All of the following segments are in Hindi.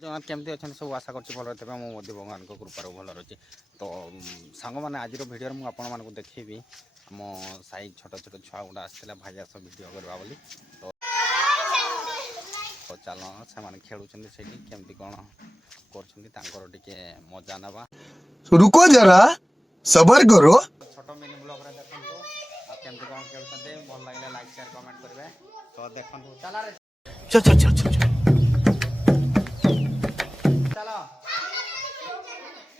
जगन्नाथ केमती अच्छा सब आशा कर भल थे मोदी भगवान कृपार भल रही तो सांग मैंने आज भिडियो मुझे आपण मानक देखी आम साई छोट छोट छुआ गुड़ा आसाला भाई आस भिड करवा बोली तो चल से खेलुं से केमती कौन कर मजा नवा रुको जरा सबर करो छोट मिनी ब्लॉग रे देखंतु केमती कौन खेलते भल लगे लाइक शेयर कमेंट करेंगे तो देखंतु चला रे चल चल चल चल चलो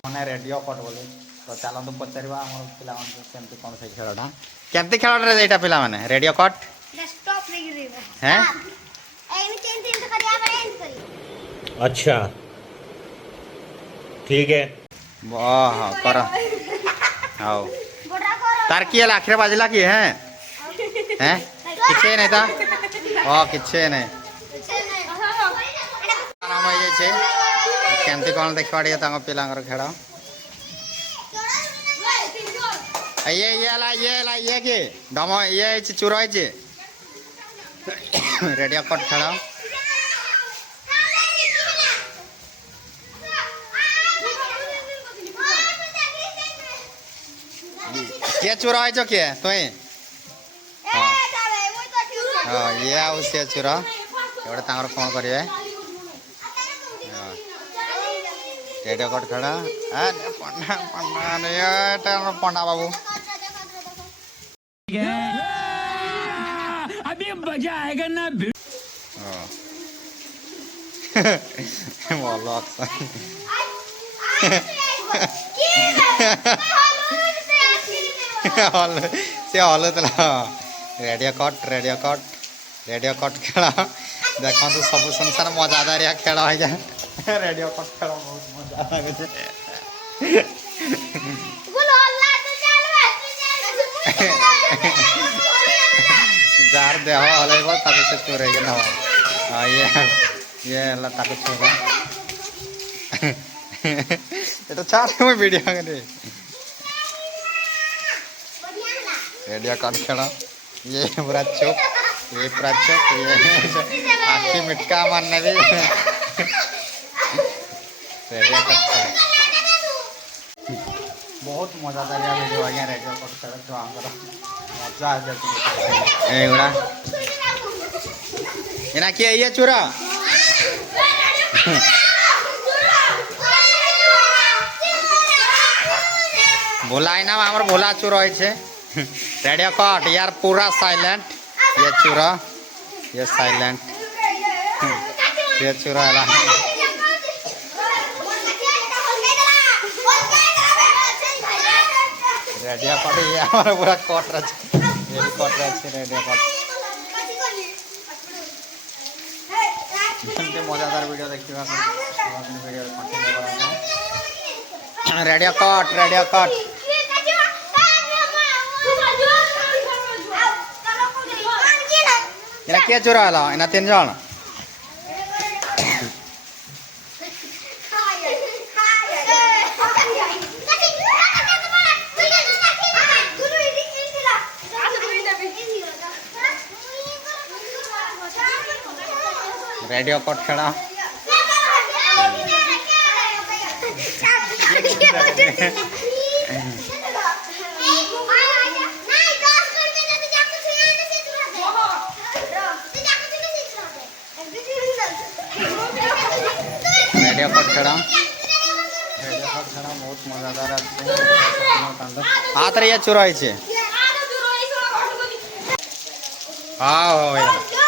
मैंने रेडियो कट बोली तो चलतु पचार पे कौन से खेलटा केमती खेल पिला माने रेडियो कट हैं अच्छा ठीक है हाँ कर हाँ तार किए आखिर बाजला कि है हैं किछे नहीं था हाँ किछे नहीं आराम हो जाए केमती कौन देखा पिला खेल ये कि डम ये चूर रेडियो कट खेल किए चूर हो किए तुई हाँ ये आउ सी चूर एवटे कौन करेंगे रेडियो कट खेल पंडा बाबू अभी मजा आएगा ना भल सी हलुला रेडियो कट खेल देखो सब संसार मजादारिया खेल हो जाए रेडियो कट खेल बहुत मजा लगे जार देह हल से चोर ना ये चोर ये चार मुझे वीडियो कर रेडियो कट खेल ये पूरा चुप ये आखि मिटका मारने भी रेडियो कट खेल बहुत मजादार वीडियो आज्ञा रेडियो कट खेल छुआंकर मजा आगुड़ा एना किए ये चूरा भोला है ना हमार भोला चूर है रेडियो कट यार पूरा साइलेंट ये चूरा ये साइलेंट ये चूरा है रेडियो कट ये हमारा पूरा कट रही ये भी कट रही रेडियो कट मजादार वीडियो देखा रेडियो कट इना किए चोरा है इना 3 जन रेडियो कट खेल रेडियो कट खेल बहुत मजादार हाथ रे चोर है हाँ